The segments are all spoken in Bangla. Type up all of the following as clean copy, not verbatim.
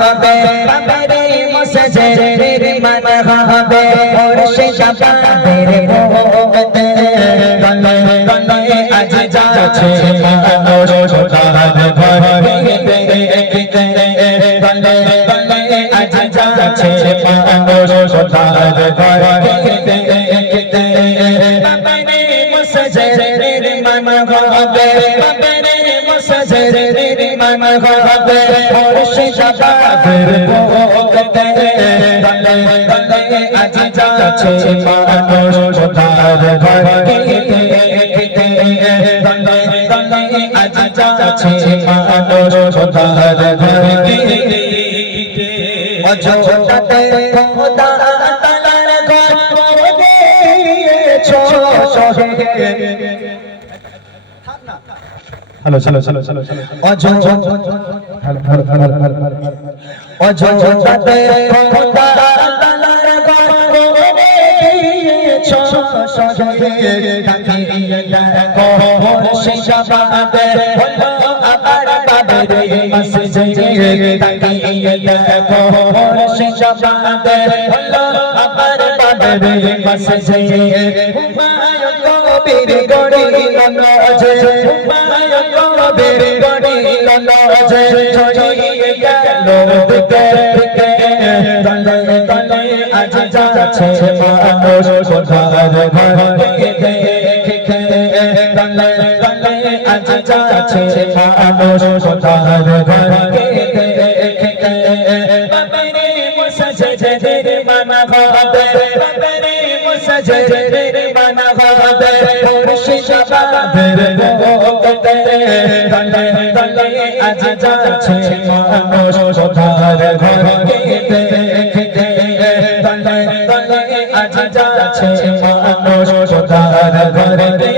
হবে বাবারে মসজিদের মান হবে মুর্শিদাবাদের মধ্যে গলে গলে আজ যাচ্ছে মানুষ খোদার ঘরে গলে গলে আজ যাচ্ছে মানুষ খোদার ঘরে বাবারে মসজিদের মান হবে বাবারে মসজিদের মান হবে মুর্শিদাবাদের মধ্যে গলে গলে আজ যাচ্ছে মানুষ খোদার ঘরে গলে গলে আজ যাচ্ছে মানুষ খোদার ঘরে অযোধ্যাতে খোদা তাআলার ঘর দিয়েছো শহীদ हेलो चलो चलो चलो चलो অযোধ্যাতে খোদা তাআলার ঘর দিয়েছো শহীদ তাকিয়ে দেখো মুর্শিদাবাদে হলো আবার বাবরে মসজিদে তাকিয়ে দেখো মুর্শিদাবাদে হলো আবার বাবরে মসজিদে হুমায়ুন কবির গড়িল নজে হুমায়ুন কবির গড়িল নজে ছড়িয়ে গেল দিকে দিকে গলে গলে আজ যাচ্ছে মানুষ খোদার ঘরে গলে গলে আজ যাচ্ছে মানুষ খোদার ঘরে বাবারে মসজিদের মান হবে বাবারে মসজিদের মান হবে মুর্শিদাবাদের মধ্যে গলে গলে আজ যাচ্ছে মানুষ খোদার ঘরে গলে গলে আজ যাচ্ছে মানুষ খোদার ঘরে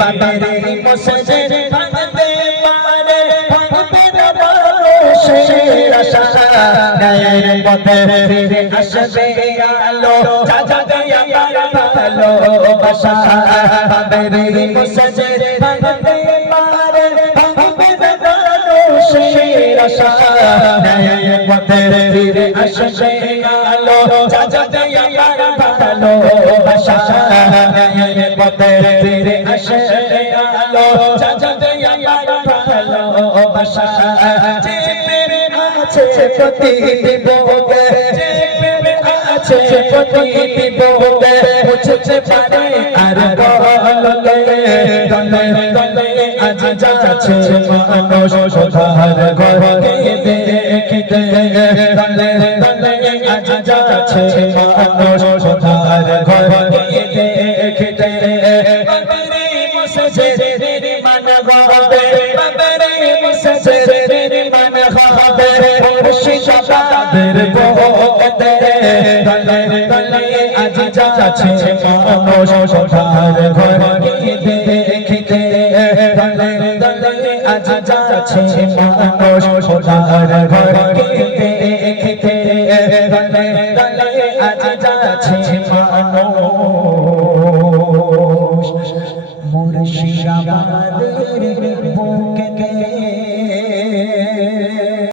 বাবারে মসজিদ ভাঙতে পারে ভাঙতে না মানুষের আশা গায়ের পথে ফিরে আসবে আলো যাতে আমার ভালোবাসা বাবারে মসজিদ ভাঙতে পারে ভাঙতে না মানুষের আশা গায়ের পথে ফিরে আসবে আলো যাতে আমার ভালোবাসা গায়ের পথে ফিরে আসবে আলো যাতে আমার ভালোবাসা যে প্রেম আছে প্রতিটি বুকে যে প্রেম আছে প্রতিটি বুকে মুছতে পারে আর গলে গলে গলে আজ যাচ্ছে মানুষ খোদার ঘরে দেখিতে গলে গলে আজ যাচ্ছে মানুষ খোদার ঘরে দেখিতে বাবারে মসজিদের মান হবে বাবারে মসজিদের মান হবে মুর্শিদাবাদের মধ্যে গলে গলে আজ যাচ্ছে মানুষ খোদার ঘরে দেখিতে গলে গলে আজ যাচ্ছে মানুষ খোদার ঘরে দেখিতে গলে গলে আজ যাচ্ছে মানুষ মুর্শিদাবাদের বুকে